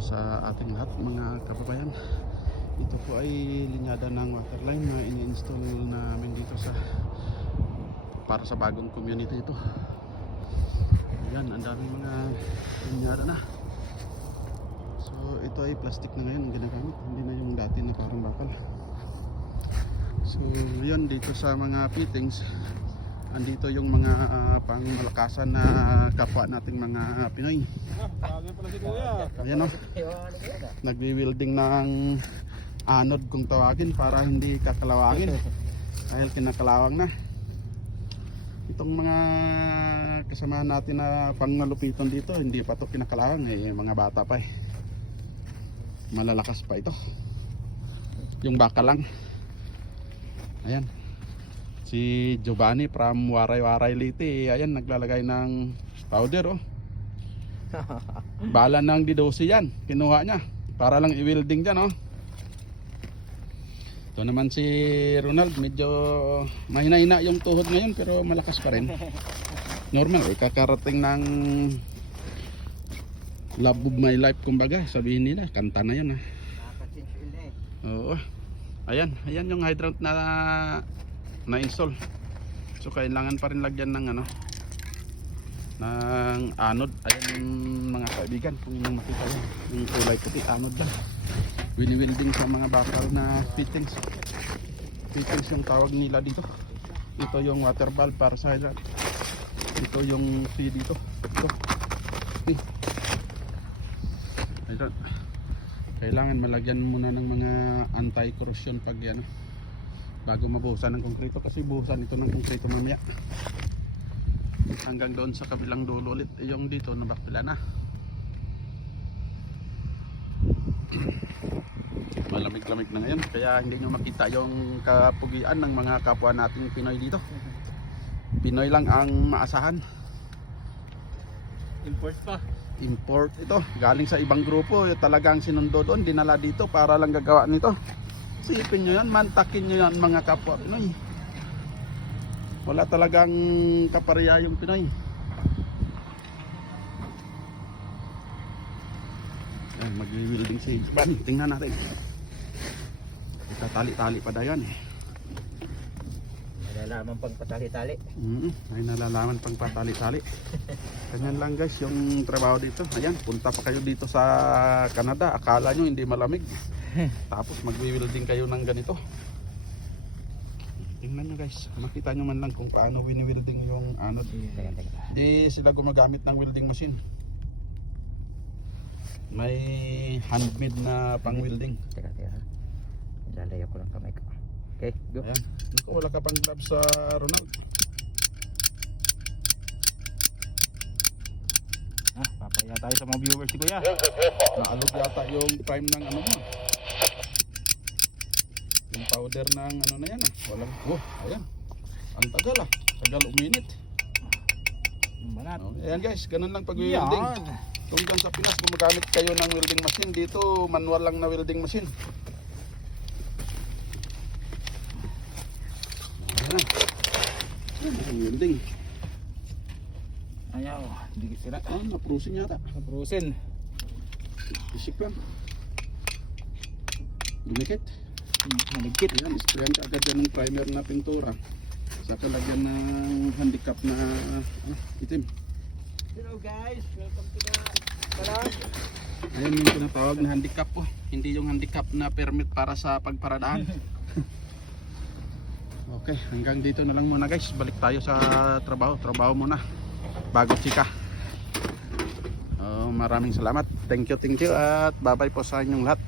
sa ating lahat mga kababayan. Ito po ay linyada ng waterline na ini-install namin dito para sa bagong community ito. Ayan, ang daming mga linyada na. So ito ay plastic na ngayon ang ginagamit, hindi na yung dati na parang bakal. So yun, dito sa mga fittings andito yung mga pangmalakasan na kapwa nating mga Pinoy. Ayan o, nagwi-welding ng anod kung tawagin para hindi kakalawangin dahil kinakalawang na. Itong mga kasamahan natin na pangmalupiton dito hindi pa to kinakalawang, mga bata pa malalakas pa ito, yung baka lang. Ayan si Giovanni from Waray Liti, ayan naglalagay ng powder bala ng D12 yan, kinuha niya para lang i-welding dyan Ito naman si Ronald, medyo mahina-hina yung tuhod ngayon pero malakas pa rin. Normal, kakarating ng Love of My Life kumbaga, sabihin nila, kanta na yun Oo. Ayan yung hydrant na install. So kailangan pa rin lagyan ng ng anod. Ayan mga kaibigan, kung inyong makita yun, yung kulay puti, anod lang. Wini-welding sa mga bakal na fittings yung tawag nila dito. Ito yung water valve para sa hydrant. Ito yung C dito. Ito. Kailangan malagyan muna ng mga anti-corrosion pag bago mabuhusan ng konkreto, kasi buhusan ito ng konkreto mamaya hanggang doon sa kabilang dulo ulit. Yung dito nabakpila na. Malamig-lamig na ngayon kaya hindi nyo makita yung kapugian ng mga kapwa nating Pinoy dito. Pinoy lang ang maasahan. Import pa. Import ito, galing sa ibang grupo, talagang sinundo doon, dinala dito para lang gagawa nito. Sipin nyo yan, mantakin nyo yan mga kapwa Pinoy. Wala talagang kapareha yung Pinoy. Mag-welding si Ban, tingnan natin. Tali-tali pa dayan Nalalaman pang patali-tali. Ay nalalaman pang patali-tali. Ganyan lang guys yung trabaho dito. Ayan, punta pa kayo dito sa Canada, akala nyo hindi malamig. Tapos magwi-welding kayo ng ganito. Tingnan nyo guys, makita nyo man lang kung paano wini-welding yung anod. Di sila gumagamit ng welding machine. May handmade na pang-welding. Teka. Lalayo ko lang kamay ko. Okay, go. Ayan. Naku, wala ka pang gloves sa Ronald. Papaya tayo sa mga viewers si Kuya. Naalog yata yung prime ng mo. Yung powder ng na yan Walang, ayan. Ang tagal tagal uminit. Banat. Ayan guys, ganun lang pag-welding. Kung dyan sa Pinas gumagamit kayo ng welding machine, dito manual lang na welding machine. Ayan, welding. Ayaw, hindi sira. Naprusin yata. Naprusin. Isik lang. Dumikit. Maligkit. Ayan, sprayan ka agad yan ng primer na pintura. Saka lagyan ng handicap na itim. Hello guys, welcome to the vlog. Ayan yung tinatawag na handicap hindi yung handicap na permit para sa pagparadaan. Okay, hanggang dito na lang muna guys. Balik tayo sa trabaho muna bago chika. Maraming salamat. Thank you at bye bye po sa inyong lahat.